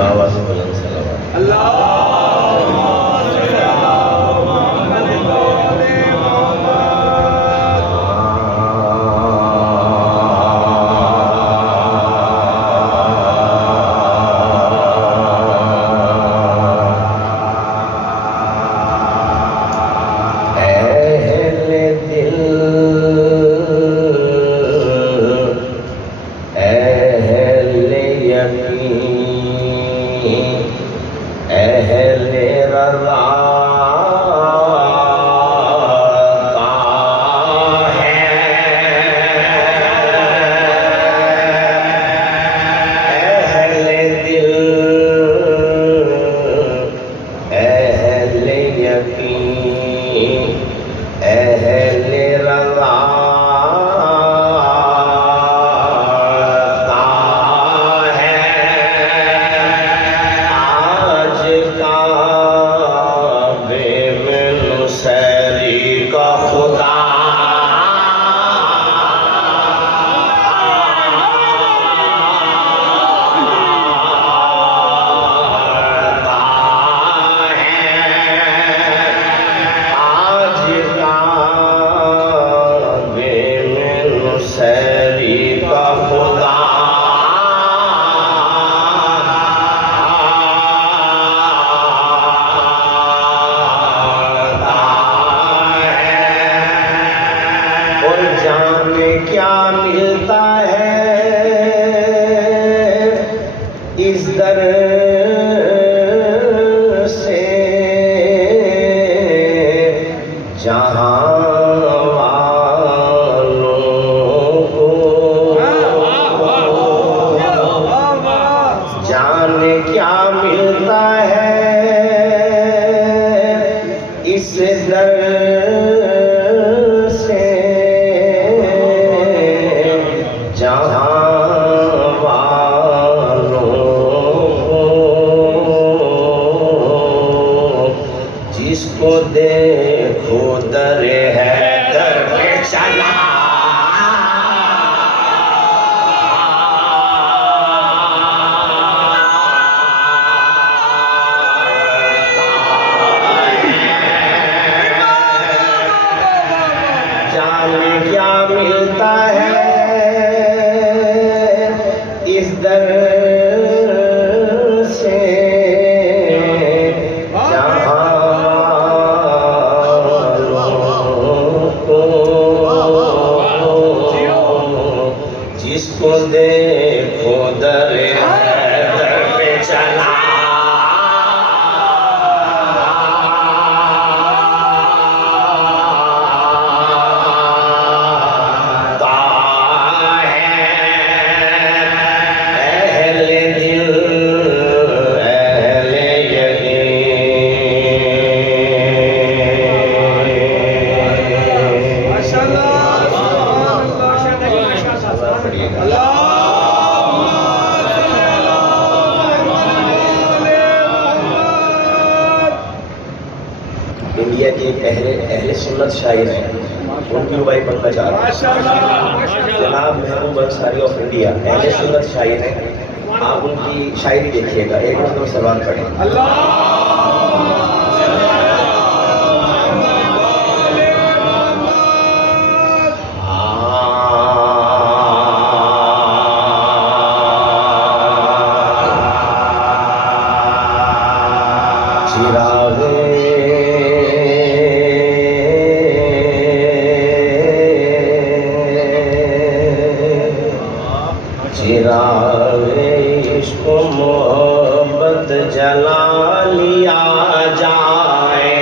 बाबा से बुलंद सलावत। क्या मिलता है इस दर से जहां वालों को जाने क्या मिलता है इस दर से जहां वालों को जिसको देखो दर है दर पे चला जाने क्या मिलता है इस दर से जहां को जिसको देखो दर पे चला इंडिया के अहले सुन्नत शायर हैं, उनकी रुबाई पढ़ना चाह रहा हूँ। जनाब महबूब अंसारी ऑफ इंडिया अहले सुन्नत शायर हैं, आप उनकी शायरी देखिएगा। एक मतलब सवाल पढ़ें। चिरागे इश्क मोहब्बत जला लिया जाए,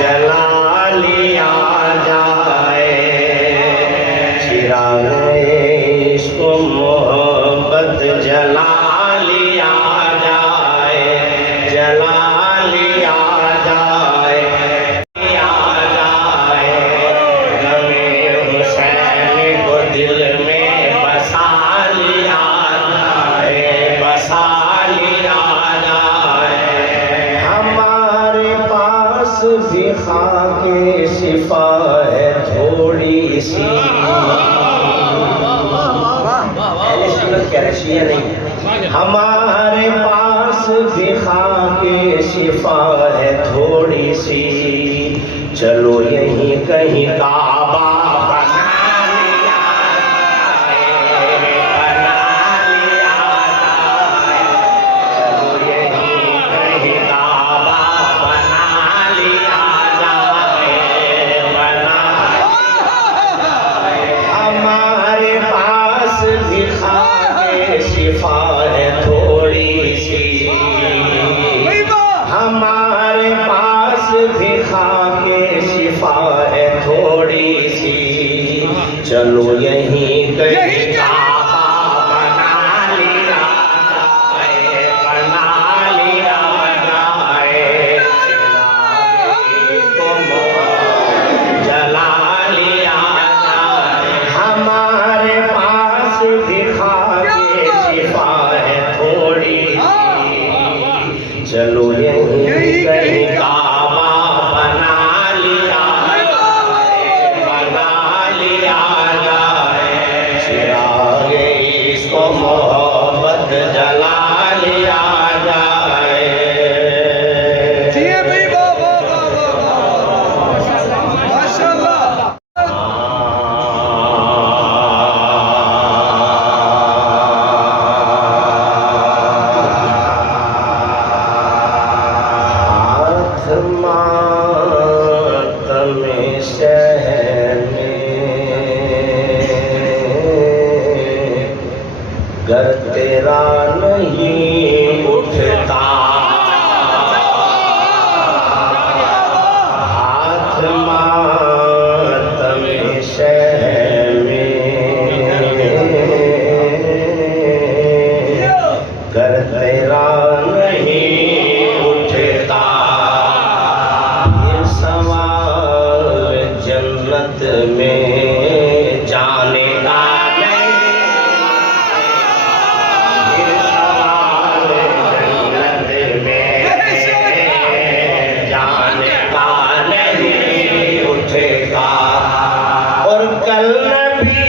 जला लिया जाए। चिरागे इश्क मोहब्बत जला लिया जाए, जला लिया जाए। दिल में बसा लिया जाए, बसा लिया जाए। हमारे पास भी खाके शिफा है थोड़ी सी। कह रहे शिया नहीं। हमारे पास भी खाके शिफा है थोड़ी सी, चलो यहीं कहीं काबा हमारे पास भी खाके शिफा है थोड़ी सी, चलो यहीं कहीं काबा बना लिया जाए, जला लिया जाए। हमारे पास भी खाके शिफा है थोड़ी सी, चलो यहीं कहीं काबा बना लिया जाए, चिरागे इसको मोहब्बत जला लिया जाए। मातम शहर में घर तेरा नहीं उठता, हाथ मातम शहर में घर तेरा नहीं उठता। जन्नत में जाने का नहीं, ये सवाल जन्नत में जाने का नहीं उठेगा। और कल नबी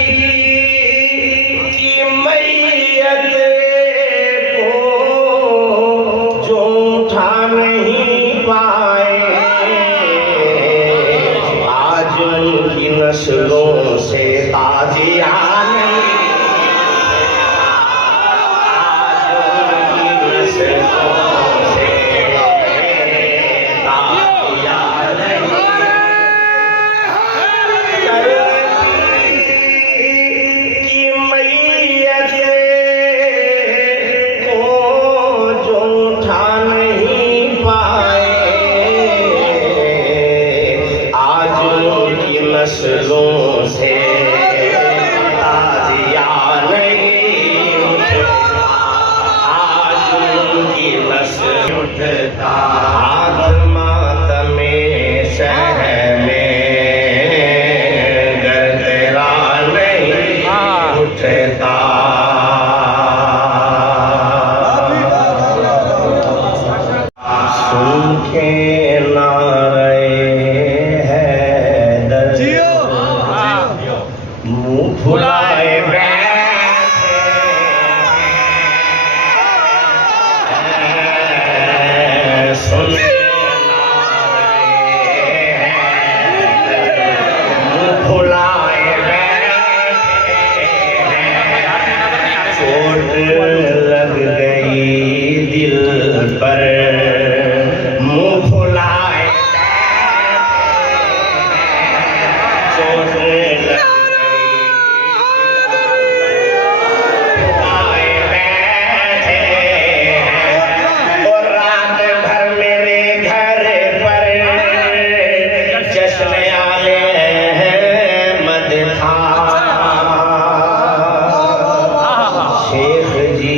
की मैयत को जो उठा नहीं पाए, उनकी नस्लों से ताजियान, आज उनकी नस्लों से ताजियान। की मैयत को जो उठा नहीं पाए, नस्लों से ताजिया नहीं उठता, आज उनकी नस्ल उठता। हाथ मातम शहर में घर तेरा नहीं उठता। सुन के नारे मुँह फुलाए बैठे, सुन मुँह फुलाए बैठे, चोट लग गई दिल पर, मुँह फुलाए चोट लग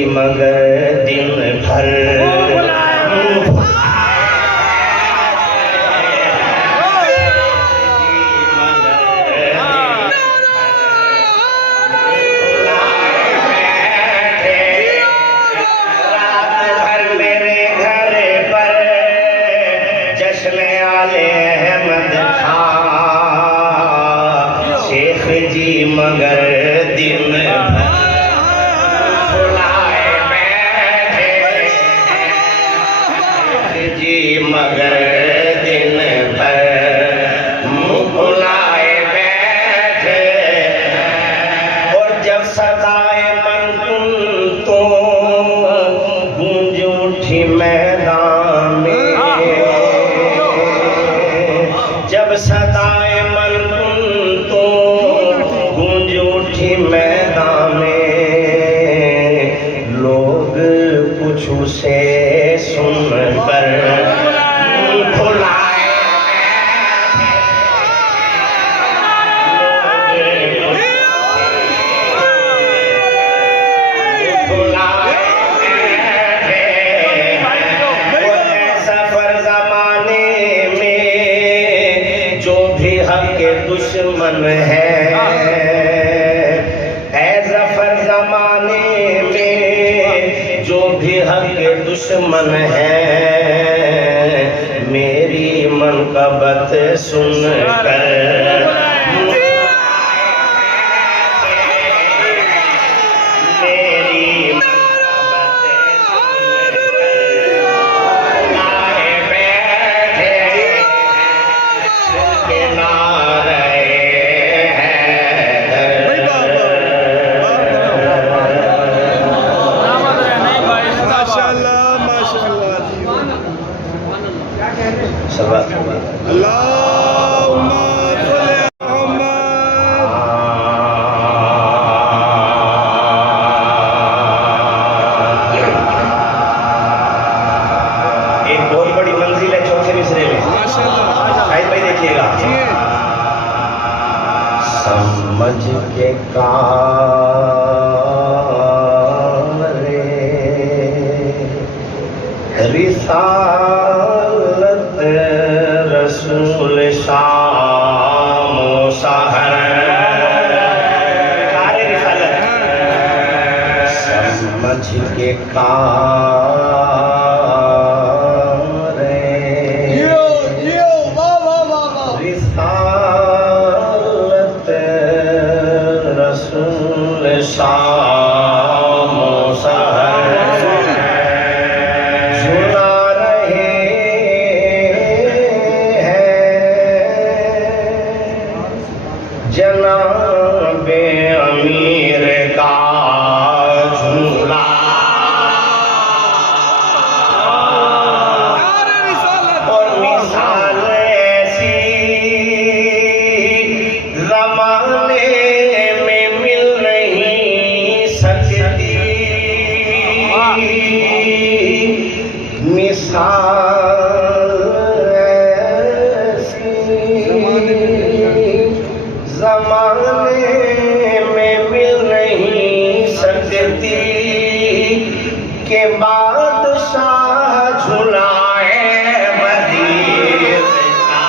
मगर दिन भर मेरे घर पर जश्न आले अहमद था, शेख जी मगर दिन भर उसे सुनकर फुलाए सफर जमाने में जो भी हक के दुश्मन है, जो भी हक के दुश्मन है, मेरी मनकबत सुनकर मेरी मनकबत लाए बैठे के नारे एक बहुत बड़ी मंजिल है चौथे मिसरे में। शाहिद भाई देखिएगा। समझ के कामरे रिसालत रसूल शाम सहर सारे रिसालत समझ के रिसालत रसूल शाम सहर झुला रहे जनाबे अमीर का झूला और मिसाल ऐसी ज़माने में मिल नहीं सकती, मिसाल ऐसी ज़माने में मिल नहीं सकती के बादशाह झुलाए वज़ीर का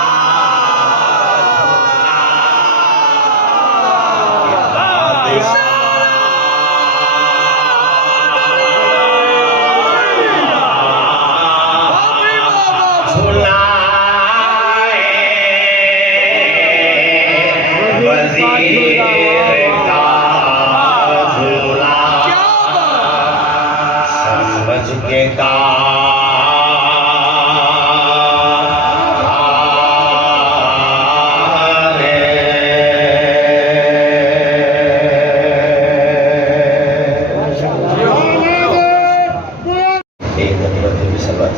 समझ के एक नंबर भी सवाल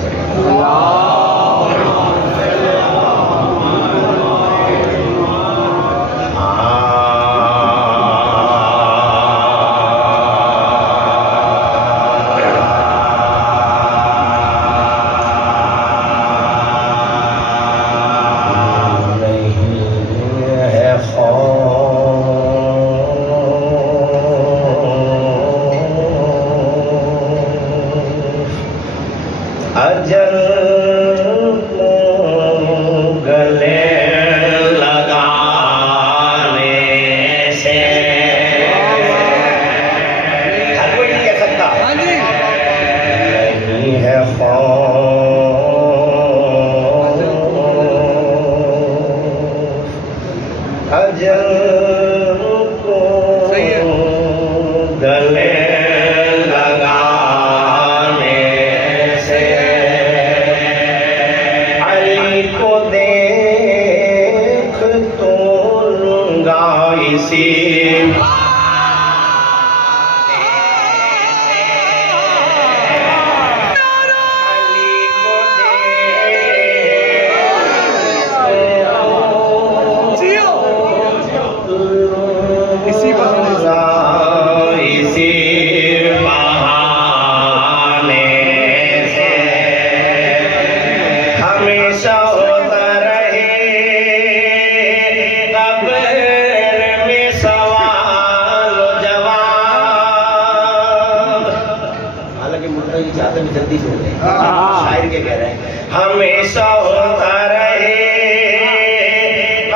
नहीं चाहता मैं जल्दी सुन लें। शायर के कह रहे हैं हमेशा होता रहे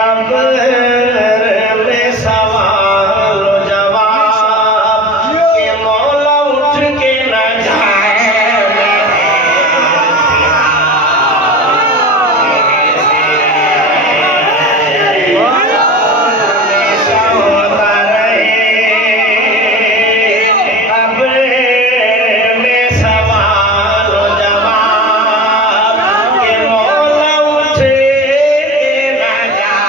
अब में सवाल जवाब के मौला उठ के न जाए हमेशा होता रहे अब में सवाल जवाब के मौला उठ के न जाए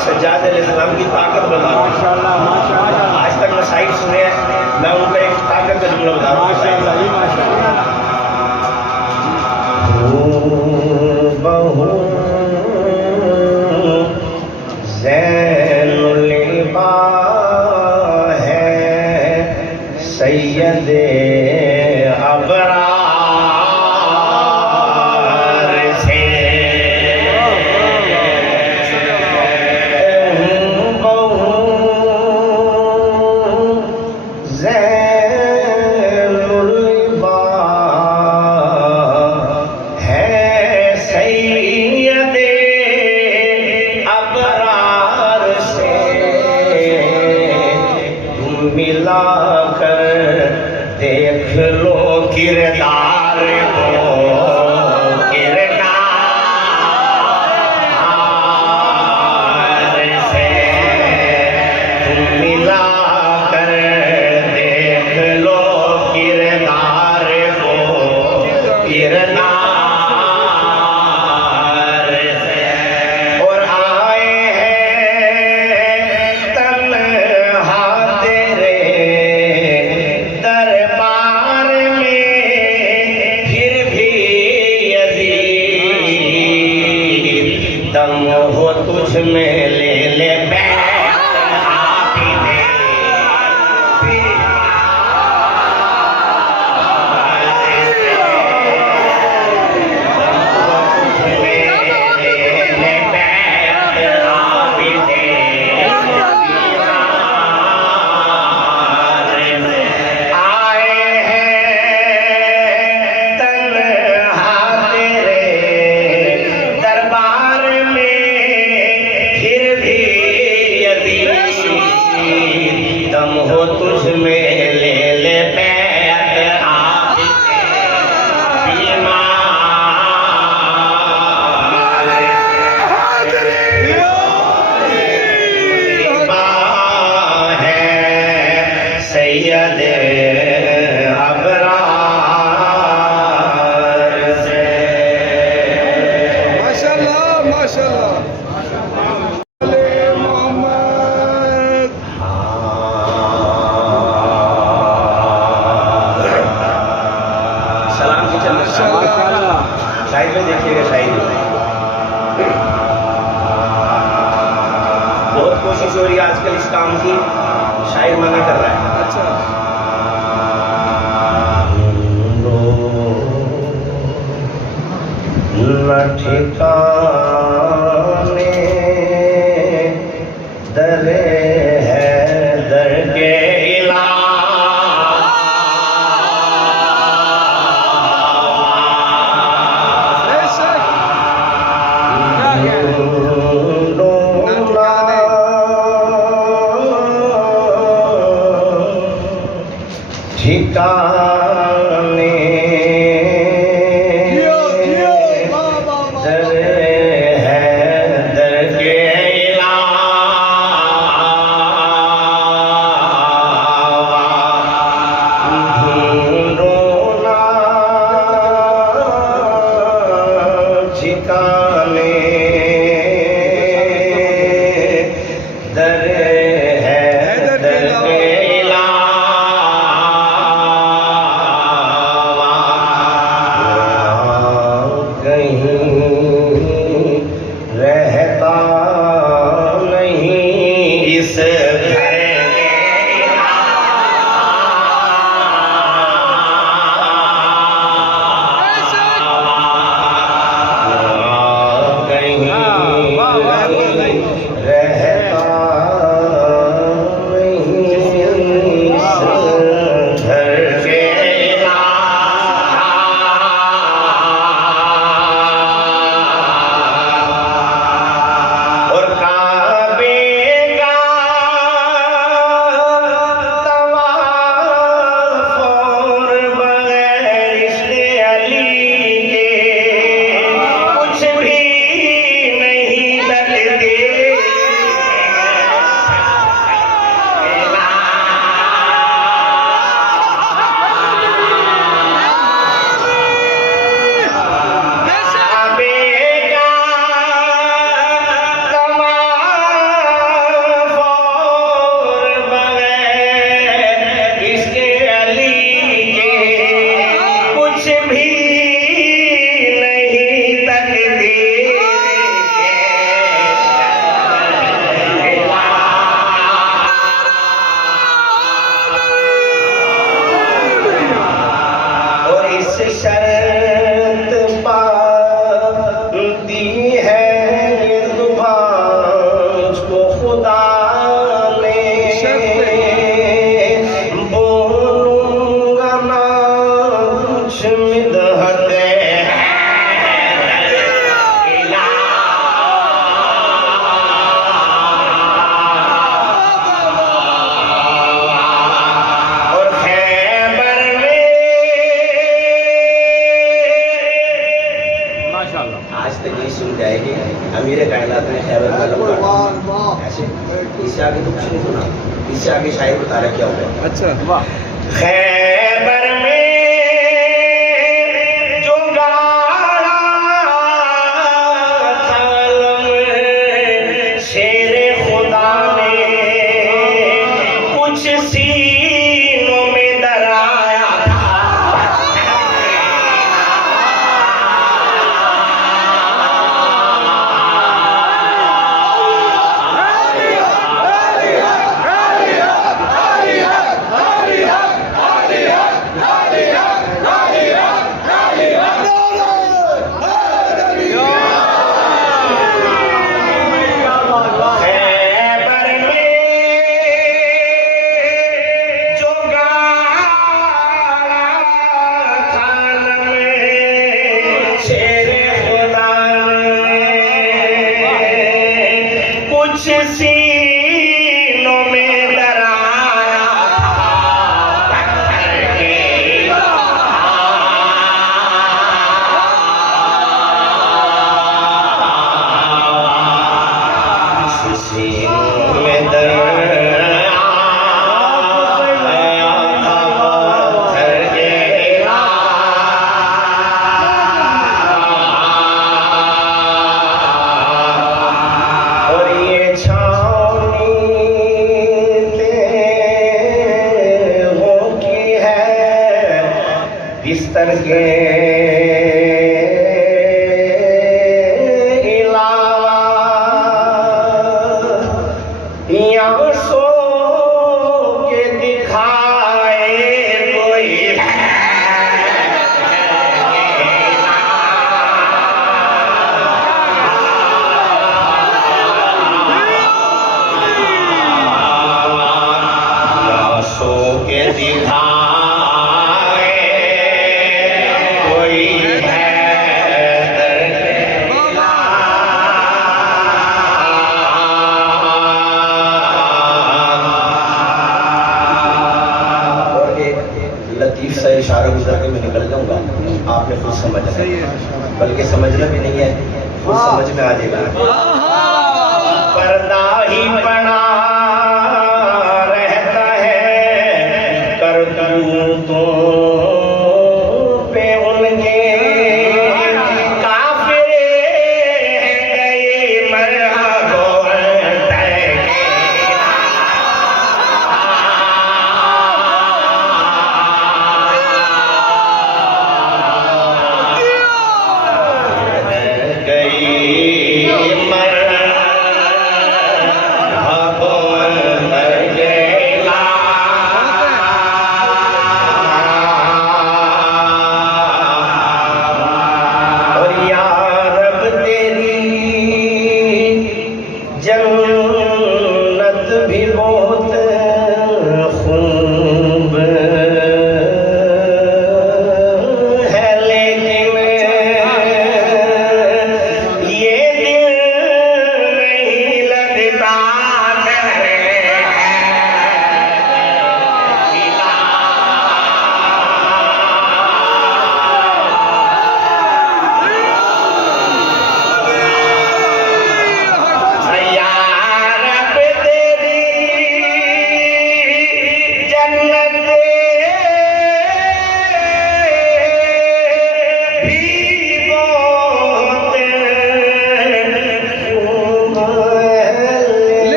सज्जाद अलैहिस्सलाम की ताकत बता रहा हूं। माशाअल्लाह माशाअल्लाह। आज तक मसाइल सुने हैं, मैं उनका एक ताकत का जुमला बता रहा हूं। माशाअल्लाह माशाअल्लाह। बहु ज़ैनुल इबा है सैयदे अबरार मिला कर देख लो किरदार को किरदार से तुम मिला कर देख लो किरदार को किरदार से और आए हैं तन्हा तेरे दरबार में फिर भी यजीद दम हो तुझ में ले ले दम हो तुझ में ले ले बैत आप है सैयद अबरार से। माशाअल्लाह माशाअल्लाह। सलाम की चल शायद में देखिएगा शायद बहुत कोशिश हो रही है आजकल इस काम की, शायद मना कर रहा है। अच्छा न ठिकाने दरे है दर के ठिकाने दर है दर ठिकाने दर है दर के अलावा कहीं रहता नहीं इस शर्त पाती है जुबान को खुदा ने बोलूंगा ना मिदहत आज तक ये सुन जाएगी अमीर कायनात ने खैबर का लौटा ऐसे इससे आगे तो कुछ नहीं सुना इससे आगे शायद बता रहा क्या होगा। अच्छा वाह। खैबर में जो गाड़ा था शेर खुदा ने कुछ सीनों में डराया कुछ सीनों में डराया सीनों में बिस्तर के अलावा यहाँ सो के दिखाए कोई सो के दिखा लतीफ सा इशारा गुजर के मैं निकल जाऊंगा आपने खुद समझना है बल्कि समझना भी नहीं है खुद समझ में आ जाएगा। पर्दा ही बना रहता है करतूतों पे उनके काफिर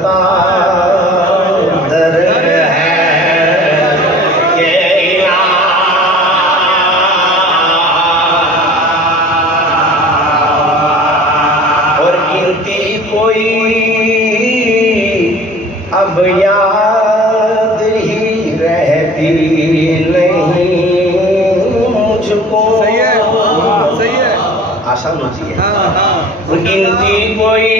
बता दर है ये इलाह। और गिनती कोई अब याद ही रहती नहीं मुझको। सही है, सही है। आसान होती है। हाँ हाँ गिनती कोई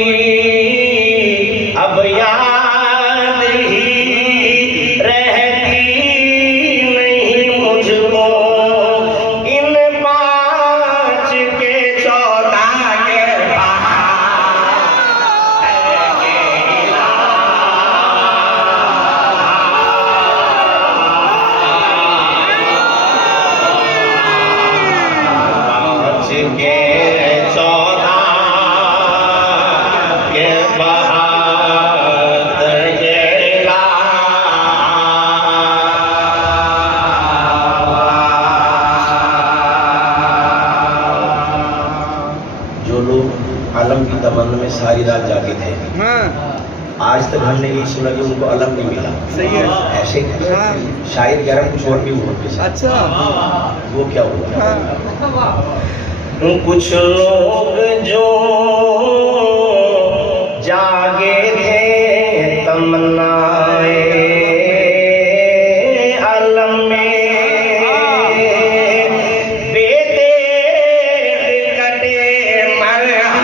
अब याद ही रहती नहीं मुझको। इन 5 के 14 के के 14 के बाद ये जो लोग आलम की तमन्ना में सारी रात जागे थे, हाँ आज तक हमने ये सुना कि उनको अलम नहीं मिला। सही है। ऐसे हाँ। शायर गर्म कुछ और भी हुआ उनके साथ। अच्छा वो क्या हुआ? हाँ कुछ लोग जो जागे थे तमन्नाए अलम में बेदेख कटे मरहबवन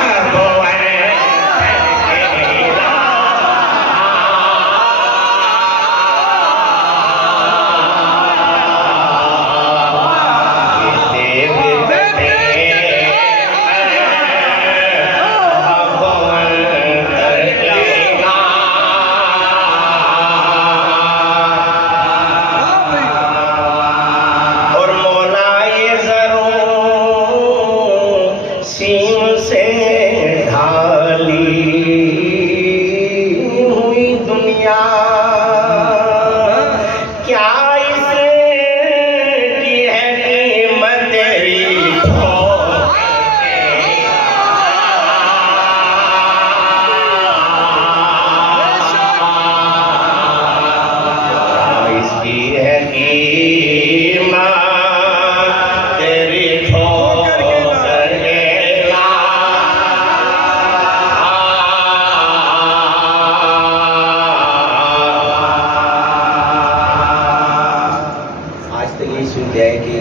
सुनते हैं कि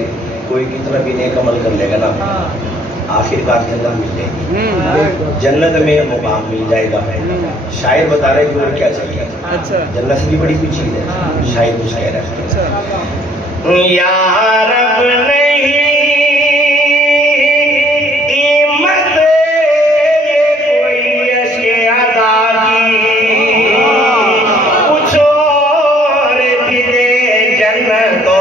कोई कितना भी नेक अमल कर लेगा ना, आखिरकार जन्नत मिल जाएगी। जन्नत में मुकाम मिल जाएगा। शायर बता रहे कि और क्या चाहिए। अच्छा जन्नत से भी बड़ी कोई चीज है। शायर कुछ कह रहा है, या रब नहीं कीमत ये कोई अश्के अदा की, कुछ और भी दे जन्नत तो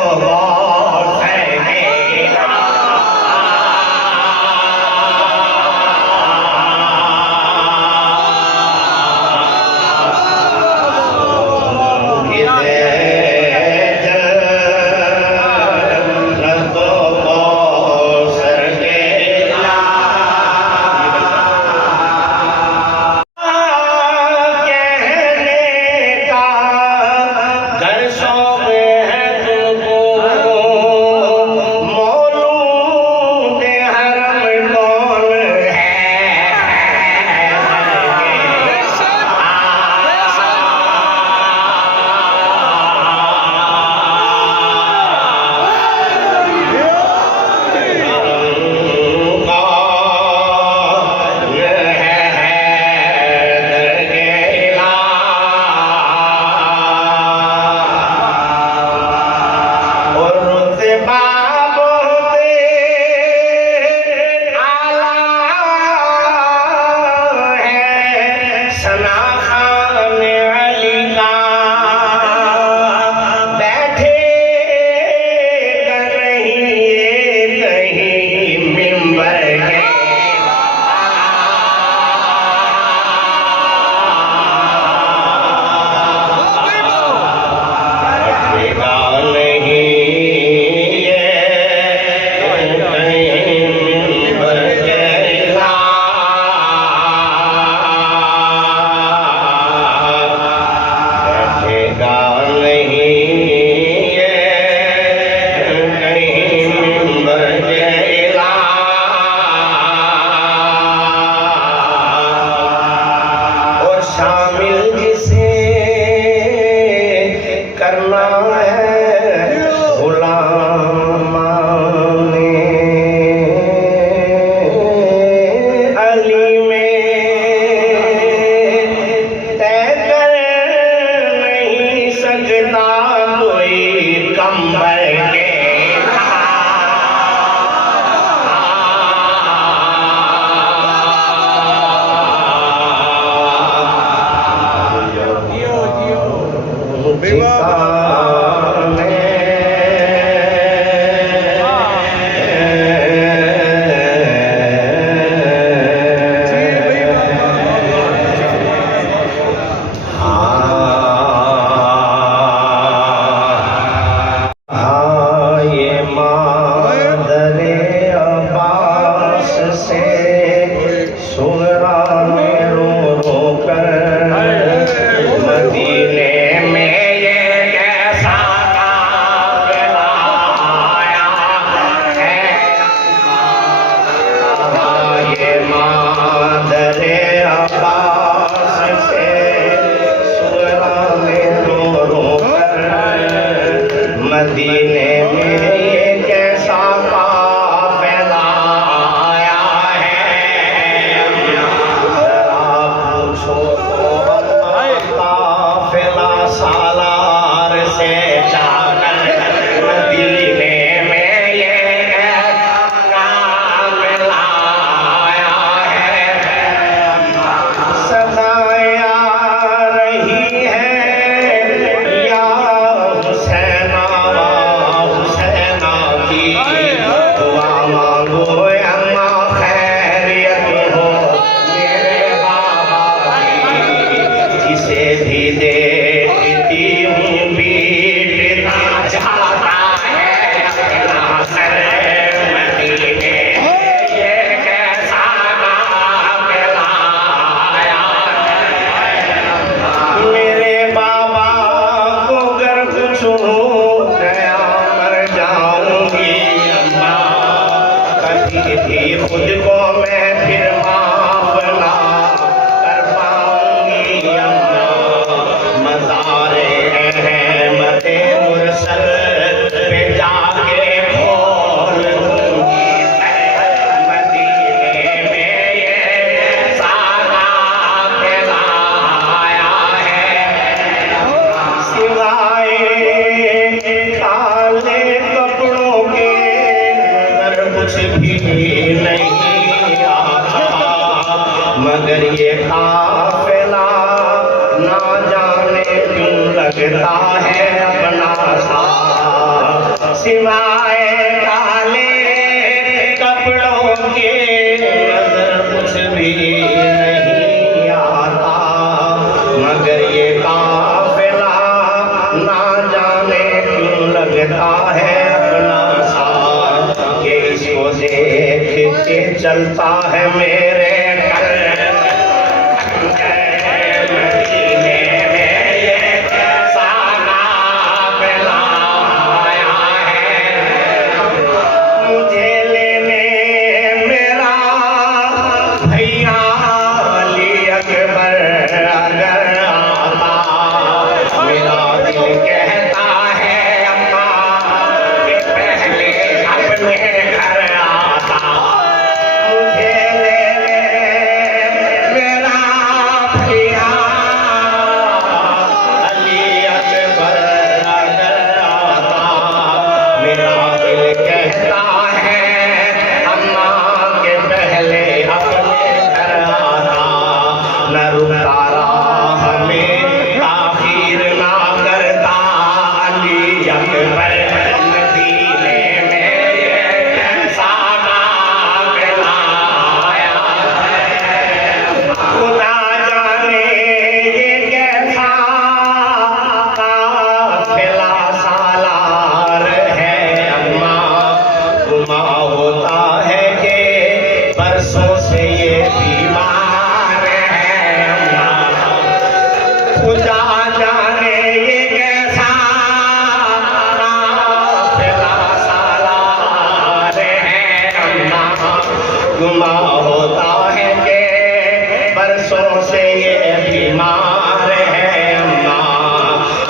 ठिकाने मदीने में ये कैसा काफिला आया है, जरा पूछो तो काफिला सालार से जाकर मदीने में ये काफिला आया है। सदाएं आ रही है या हुसैना हुसैना की, दुआ मांगो अम्मा खैरियत हो मेरे बाबा की, जिसे भी देखती हूँ बीटता जाता है अपना सर मदीने, ये कैसा काफिला आया है। मेरे बाबा को अगर कुछ हो गया मर जाऊंगी अम्मा, कभी भी खुद को मैं फिर माफ ना कर पाऊंगी अम्मा। मज़ारे अहमदे मुरसल पे जाके खोल दूंगी मदीने में ये सारा काफिला आया है। सिवाय काले कपड़ों के मगर कुछ भी नहीं आता, मगर ये काफिला ना जाने क्यों लगता है अपना सा। सिवाय काले कपड़ों के मगर कुछ भी नहीं आता, मगर ये काफिला ना जाने क्यों लगता है अपना सा। ये इसको देख के चलता है मेरे घर मदीने में ये कैसा काफिला आया है। मुझे लेने मेरा भैया अली अकबर अगर आता, मेरा दिल कहता है अम्मा कि पहले अपने घर आता। मुझे लेने मेरा भैया अली अकबर अगर आता, मेरा दिल कहता है अम्मा के पहले अपने घर आता। न रुकता राह में ताखीर ना करता अली अकबर मदीने में ये कैसा काफिला आया है। खुदा जाने ये कैसा काफिला सालार है अम्मा। गुमा होता है कि बरसों से ये बीमार है अम्मा। खुदा जाने ये कैसा काफिला सालार है अम्मा। गुमा होता है कि बरसों से ये बीमार है अम्मा।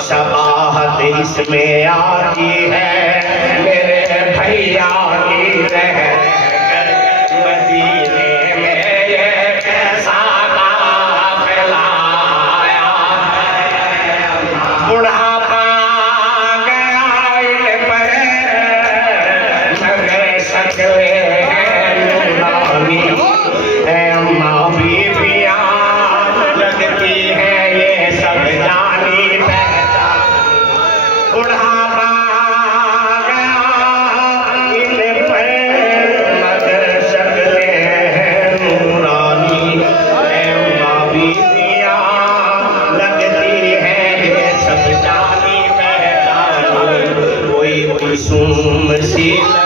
शबाहत इसमें आती है मेरे भैया की रहकर मदीने में ये कैसा काफिला आया है। बुढ़ापा गया इन पर मगर शक्लें हैं नूरानी, है अम्मा बीबियां लगती है ये सब जानी मासूम सी